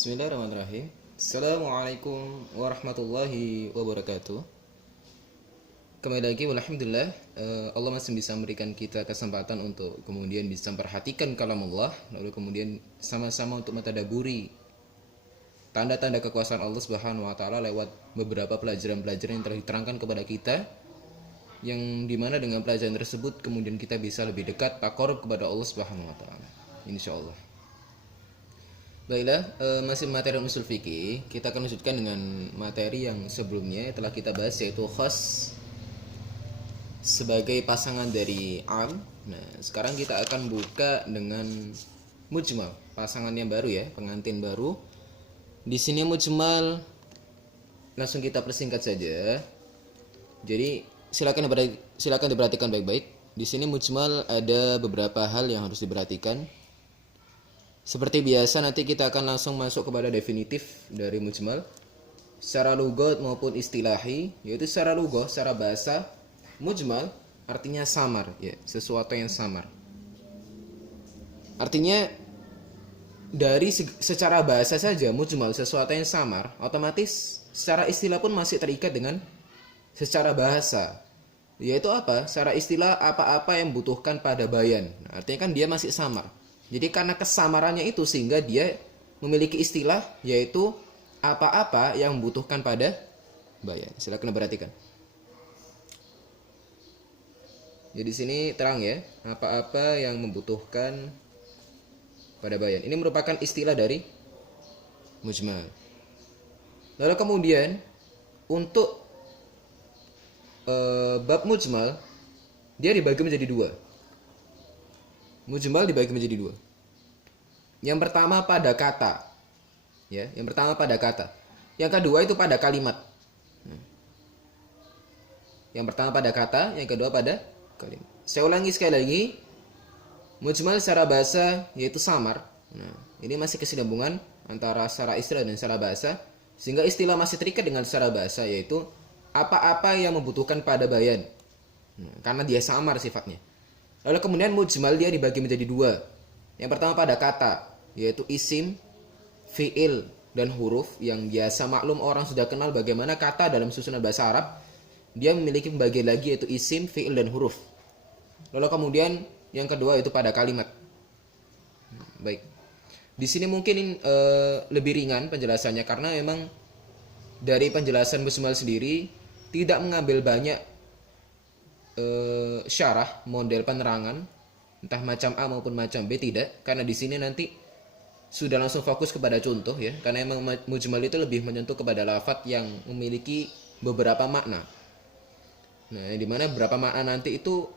Bismillahirrahmanirrahim. Assalamualaikum warahmatullahi wabarakatuh. Kembali lagi, alhamdulillah, Allah masih bisa memberikan kita kesempatan untuk kemudian bisa memperhatikan kalam Allah, lalu kemudian sama-sama untuk mentadaburi tanda-tanda kekuasaan Allah Subhanahu wa taala lewat beberapa pelajaran-pelajaran yang telah diterangkan kepada kita, yang dimana dengan pelajaran tersebut kemudian kita bisa lebih dekat taqarrub kepada Allah Subhanahu wa taala, insyaallah. Baiklah, masih materi usul fikih, kita akan lanjutkan dengan materi yang sebelumnya telah kita bahas, yaitu khas sebagai pasangan dari am. Nah, sekarang kita akan buka dengan mujmal, pasangan yang baru ya, pengantin baru. Di sini mujmal langsung kita persingkat saja. Jadi silakan diperhatikan baik-baik. Di sini mujmal ada beberapa hal yang harus diperhatikan. Seperti biasa nanti kita akan langsung masuk kepada definitif dari mujmal secara lughat maupun istilahi, yaitu secara lughat, secara bahasa, mujmal artinya samar ya, sesuatu yang samar. Artinya dari secara bahasa saja mujmal sesuatu yang samar, otomatis secara istilah pun masih terikat dengan secara bahasa. Yaitu apa? Secara istilah apa-apa yang membutuhkan pada bayan. Nah, artinya kan dia masih samar. Jadi karena kesamarannya itu sehingga dia memiliki istilah, yaitu apa-apa yang membutuhkan pada bayan. Silakan perhatikan. Jadi di sini terang ya, apa-apa yang membutuhkan pada bayan. Ini merupakan istilah dari mujmal. Lalu kemudian untuk bab mujmal dia dibagi menjadi dua. Mujmal dibagi menjadi dua. Yang pertama pada kata, ya. Yang pertama pada kata. Yang kedua itu pada kalimat. Yang pertama pada kata, yang kedua pada kalimat. Saya ulangi sekali lagi. Mujmal secara bahasa yaitu samar. Nah, ini masih kesinambungan antara secara istilah dan secara bahasa, sehingga istilah masih terikat dengan secara bahasa, yaitu apa-apa yang membutuhkan pada bayan. Karena dia samar sifatnya. Lalu kemudian mujmal dia dibagi menjadi dua. Yang pertama pada kata, yaitu isim, fi'il, dan huruf, yang biasa maklum orang sudah kenal bagaimana kata dalam susunan bahasa Arab. Dia memiliki pembagian lagi, yaitu isim, fi'il, dan huruf. Lalu kemudian yang kedua itu pada kalimat. Baik. Di sini mungkin lebih ringan penjelasannya, karena memang dari penjelasan mujmal sendiri tidak mengambil banyak syarah, model penerangan, entah macam A maupun macam B, tidak, karena di sini nanti sudah langsung fokus kepada contoh ya, karena emang mujmal itu lebih menyentuh kepada lafadz yang memiliki beberapa makna. Nah, di mana beberapa makna nanti itu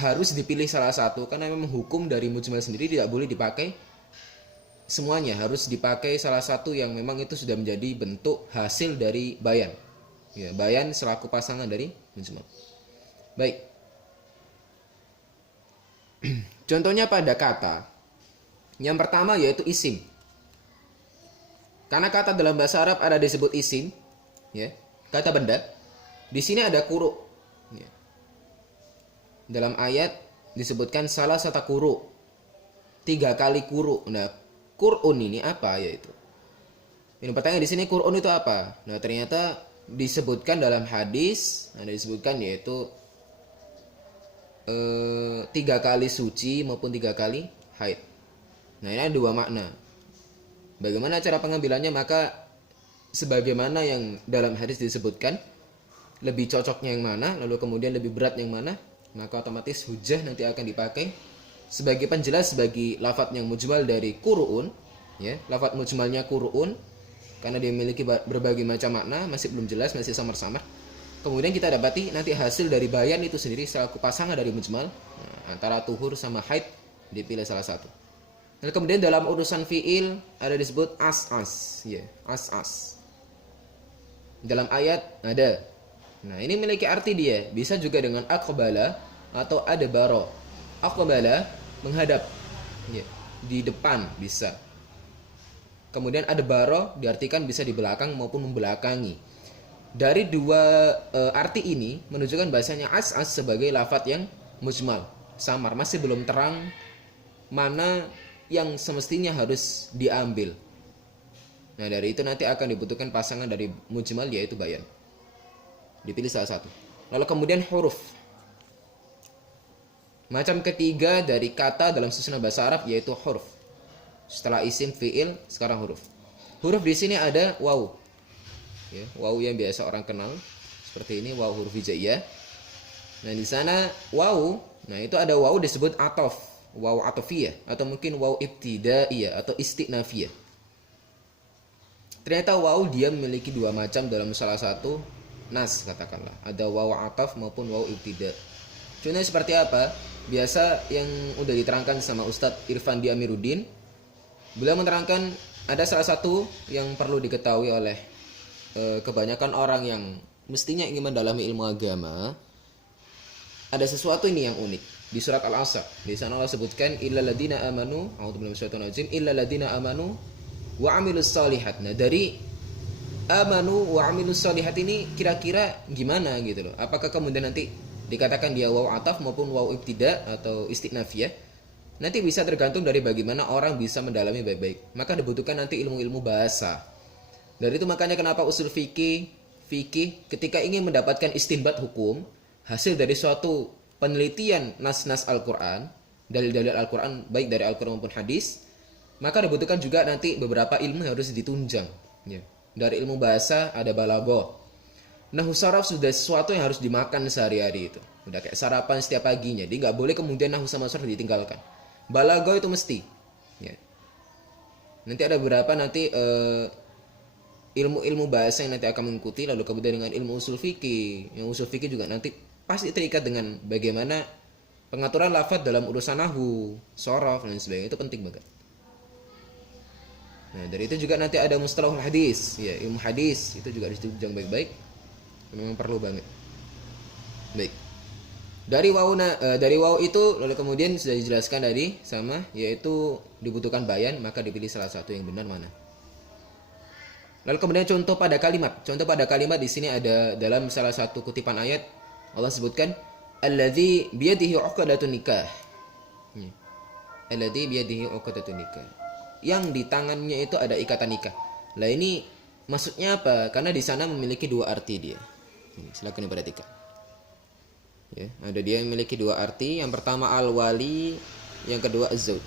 harus dipilih salah satu, karena memang hukum dari mujmal sendiri tidak boleh dipakai semuanya, harus dipakai salah satu yang memang itu sudah menjadi bentuk hasil dari bayan. Ya, bayan selaku pasangan dari mujmal. Baik. Contohnya pada kata. Yang pertama yaitu isim. Karena kata dalam bahasa Arab ada disebut isim, ya, kata benda. Di sini ada kuru. Ya. Dalam ayat disebutkan salah satu kuru. 3 kali kuru. Nah, Qur'un ini apa yaitu? Ini pertanyaan di sini, Qur'un itu apa? Nah, ternyata disebutkan dalam hadis, ada disebutkan yaitu 3 kali suci maupun 3 kali haid. Nah, ini ada dua makna. Bagaimana cara pengambilannya? Maka sebagaimana yang dalam hadis disebutkan, lebih cocoknya yang mana, lalu kemudian lebih berat yang mana, maka otomatis hujah nanti akan dipakai sebagai penjelas bagi lafadz yang mujmal dari qur'un, ya. Lafadz mujmalnya qur'un karena dia memiliki berbagai macam makna, masih belum jelas, masih samar-samar. Kemudian kita dapati nanti hasil dari bayan itu sendiri selaku pasangan dari mujmal. Nah, antara tuhur sama haid dipilih salah satu. Dan kemudian dalam urusan fiil ada disebut as-as, ya, as-as. Dalam ayat ada. Nah, ini memiliki arti dia, bisa juga dengan aqbala atau adbara. Aqbala menghadap, ya, di depan bisa. Kemudian adbara diartikan bisa di belakang maupun membelakangi. Dari dua arti ini menunjukkan bahasanya as-as sebagai lafadz yang mujmal, samar, masih belum terang mana yang semestinya harus diambil. Nah, dari itu nanti akan dibutuhkan pasangan dari mujmal yaitu bayan. Dipilih salah satu. Lalu kemudian huruf. Macam ketiga dari kata dalam susunan bahasa Arab yaitu huruf. Setelah isim, fiil, sekarang huruf. Huruf di sini ada waw. Ya, waw yang biasa orang kenal seperti ini, waw huruf hijaiyah. Nah, di sana waw, nah itu ada waw disebut atof, waw atofiyah atau mungkin waw ibtidaiyah atau istinafiyah. Ternyata waw dia memiliki dua macam dalam salah satu nas katakanlah. Ada waw atof maupun waw ibtida. Contohnya seperti apa? Biasa yang udah diterangkan sama Ustadz Irfan Amiruddin, beliau menerangkan ada salah satu yang perlu diketahui oleh kebanyakan orang yang mestinya ingin mendalami ilmu agama. Ada sesuatu ini yang unik di surat Al-Asr. Di sana Allah sebutkan illal ladzina amanu, a'udzubillahi minasyaitonir rajim, illal ladzina amanu wa 'amilus shalihat. Nah, dari amanu wa 'amilus shalihat ini kira-kira gimana gitu loh. Apakah kemudian nanti dikatakan dia waw ataf maupun waw ibtida atau istinafiyah? Nanti bisa tergantung dari bagaimana orang bisa mendalami baik-baik. Maka dibutuhkan nanti ilmu-ilmu bahasa. Dari itu makanya kenapa usul fikih ketika ingin mendapatkan istinbat hukum hasil dari suatu penelitian nas-nas Al-Qur'an, dalil-dalil Al-Qur'an baik dari Al-Qur'an maupun hadis, maka dibutuhkan juga nanti beberapa ilmu yang harus ditunjang, ya. Dari ilmu bahasa ada balaghah. Nahwu saraf sudah sesuatu yang harus dimakan sehari-hari itu. Udah kayak sarapan setiap paginya. Jadi nggak boleh kemudian nahwu sama saraf ditinggalkan. Balaghah itu mesti. Ya. Nanti ada beberapa nanti ilmu-ilmu bahasa yang nanti akan mengikuti. Lalu kemudian dengan ilmu usul fikih. Yang usul fikih juga nanti pasti terikat dengan bagaimana pengaturan lafadz dalam urusan nahwu, saraf dan sebagainya. Itu penting banget. Nah, dari itu juga nanti ada mustalahul hadis. Ya, ilmu hadis itu juga harus ditunjang baik-baik. Memang perlu banget. Baik. Dari waw itu lalu kemudian sudah dijelaskan tadi sama yaitu dibutuhkan bayan, maka dipilih salah satu yang benar mana. Lalu kemudian contoh pada kalimat. Contoh pada kalimat di sini ada dalam salah satu kutipan ayat Allah sebutkan alladzi biyadihi 'uqdatun nikah. Alladzi biyadihi 'uqdatun nikah. Yang di tangannya itu ada ikatan nikah. Lah ini maksudnya apa? Karena di sana memiliki dua arti dia. Silakan diperhatikan. Ya, ada dia yang memiliki dua arti. Yang pertama al-wali, yang kedua az-zauj.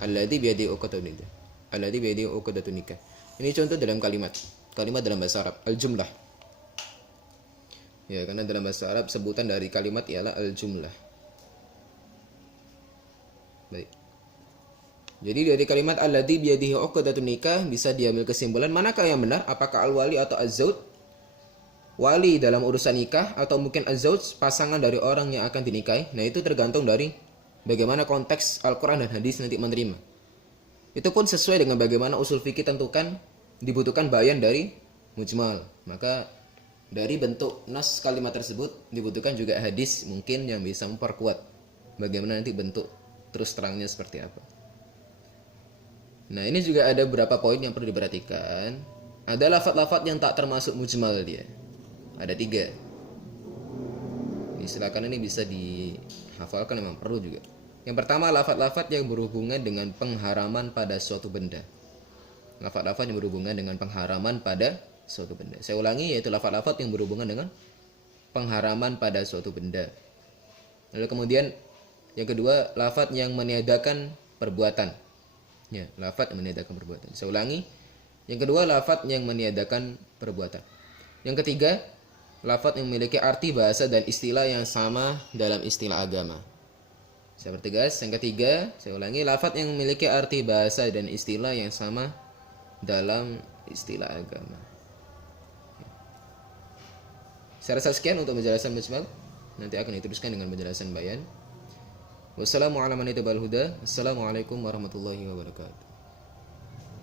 Alladzi biyadihi 'uqdatun nikah. Alladzi biyadihi 'uqdatun nikah. Ini contoh dalam kalimat. Kalimat dalam bahasa Arab, al-jumlah. Ya, karena dalam bahasa Arab sebutan dari kalimat ialah al-jumlah. Baik. Jadi dari kalimat alladzi biyadihi 'uqdatun nikah bisa diambil kesimpulan manakah yang benar? Apakah al-wali atau az-zauj? Wali dalam urusan nikah atau mungkin az-zauj pasangan dari orang yang akan dinikahi. Nah, itu tergantung dari bagaimana konteks Al-Qur'an dan hadis nanti menerima. Itu pun sesuai dengan bagaimana usul fikih tentukan dibutuhkan bayan dari mujmal. Maka dari bentuk nas kalimat tersebut dibutuhkan juga hadis mungkin yang bisa memperkuat bagaimana nanti bentuk terus terangnya seperti apa. Nah, ini juga ada beberapa poin yang perlu diperhatikan. Ada lafaz-lafaz yang tak termasuk mujmal dia. Ada 3. Ini silakan ini bisa dihafalkan, memang perlu juga. Yang pertama lafaz-lafaz yang berhubungan dengan pengharaman pada suatu benda. Lafaz-lafaz yang berhubungan dengan pengharaman pada suatu benda. Saya ulangi, yaitu lafaz-lafaz yang berhubungan dengan pengharaman pada suatu benda. Lalu kemudian yang kedua lafaz yang meniadakan perbuatan. Ya, lafaz yang meniadakan perbuatan. Saya ulangi. Yang kedua lafaz yang meniadakan perbuatan. Yang ketiga lafaz yang memiliki arti bahasa dan istilah yang sama dalam istilah agama. Saya pertegas, yang ketiga, saya ulangi, lafaz yang memiliki arti bahasa dan istilah yang sama dalam istilah agama. Saya rasa sekian untuk penjelasan mujmal. Nanti akan diteruskan dengan penjelasan bayan. Wassalamualaikum warahmatullahi wabarakatuh.